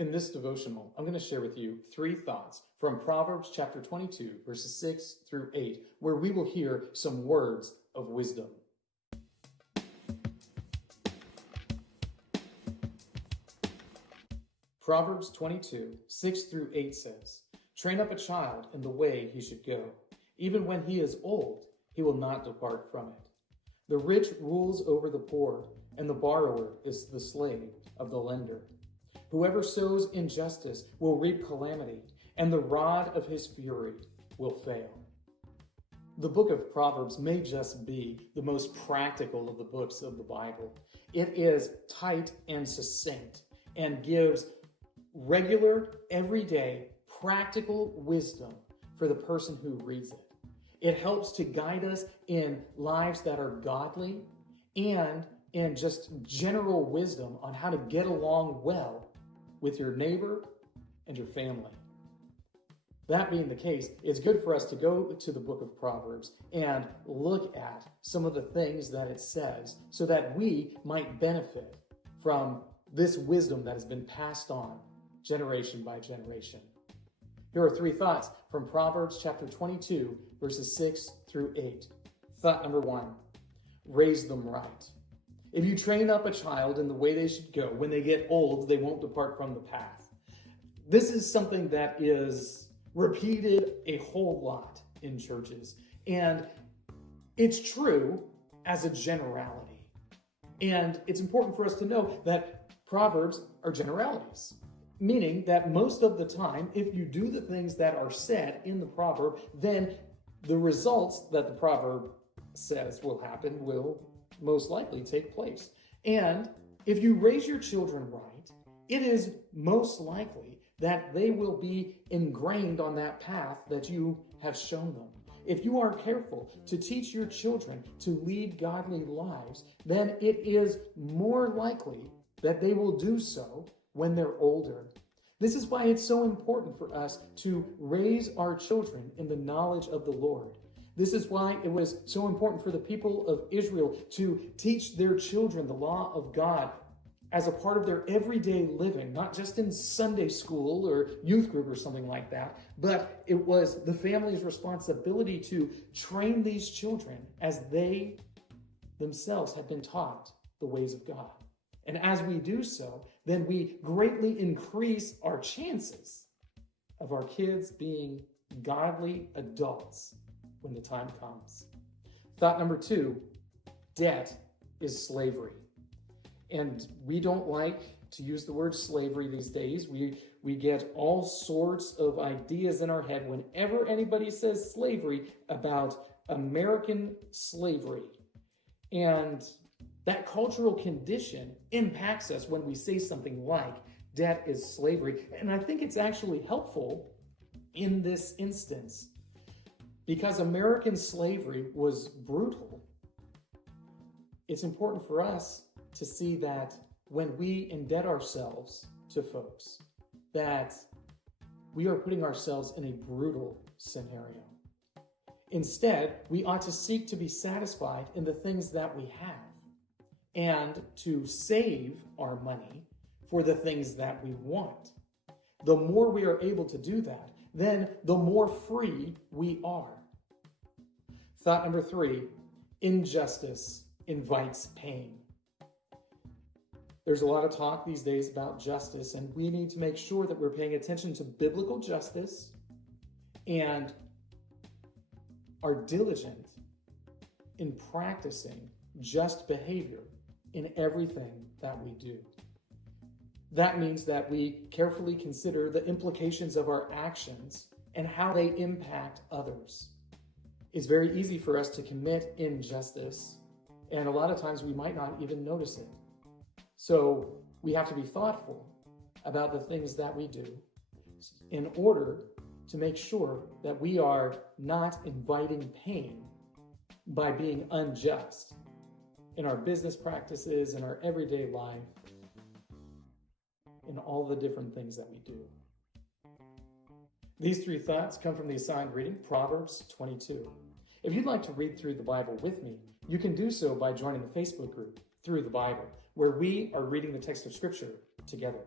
In this devotional, I'm going to share with you 3 thoughts from Proverbs chapter 22, verses 6 through 8, where we will hear some words of wisdom. Proverbs 22, 6 through 8 says, "Train up a child in the way he should go. Even when he is old, he will not depart from it. The rich rules over the poor, and the borrower is the slave of the lender. Whoever sows injustice will reap calamity, and the rod of his fury will fail." The book of Proverbs may just be the most practical of the books of the Bible. It is tight and succinct and gives regular, everyday, practical wisdom for the person who reads it. It helps to guide us in lives that are godly and in just general wisdom on how to get along well with your neighbor and your family. That being the case, it's good for us to go to the book of Proverbs and look at some of the things that it says so that we might benefit from this wisdom that has been passed on generation by generation. Here are 3 thoughts from Proverbs chapter 22, verses 6 through 8. Thought number 1, raise them right. If you train up a child in the way they should go, when they get old, they won't depart from the path. This is something that is repeated a whole lot in churches. And it's true as a generality. And it's important for us to know that Proverbs are generalities, meaning that most of the time, if you do the things that are said in the proverb, then the results that the proverb says will happen will most likely take place. And if you raise your children right, it is most likely that they will be ingrained on that path that you have shown them. If you are careful to teach your children to lead godly lives, then it is more likely that they will do so when they're older. This is why it's so important for us to raise our children in the knowledge of the Lord. This is why it was so important for the people of Israel to teach their children the law of God as a part of their everyday living, not just in Sunday school or youth group or something like that, but it was the family's responsibility to train these children as they themselves had been taught the ways of God. And as we do so, then we greatly increase our chances of our kids being godly adults when the time comes. Thought number 2, debt is slavery. And we don't like to use the word slavery these days. We get all sorts of ideas in our head whenever anybody says slavery about American slavery. And that cultural condition impacts us when we say something like debt is slavery. And I think it's actually helpful in this instance because American slavery was brutal. It's important for us to see that when we indebt ourselves to folks, that we are putting ourselves in a brutal scenario. Instead, we ought to seek to be satisfied in the things that we have and to save our money for the things that we want. The more we are able to do that, then the more free we are. Thought number 3, injustice invites pain. There's a lot of talk these days about justice, and we need to make sure that we're paying attention to biblical justice and are diligent in practicing just behavior in everything that we do. That means that we carefully consider the implications of our actions and how they impact others. It's very easy for us to commit injustice, and a lot of times we might not even notice it. So we have to be thoughtful about the things that we do in order to make sure that we are not inviting pain by being unjust in our business practices, in our everyday life, in all the different things that we do. These 3 thoughts come from the assigned reading, Proverbs 22. If you'd like to read through the Bible with me, you can do so by joining the Facebook group, Through the Bible, where we are reading the text of Scripture together.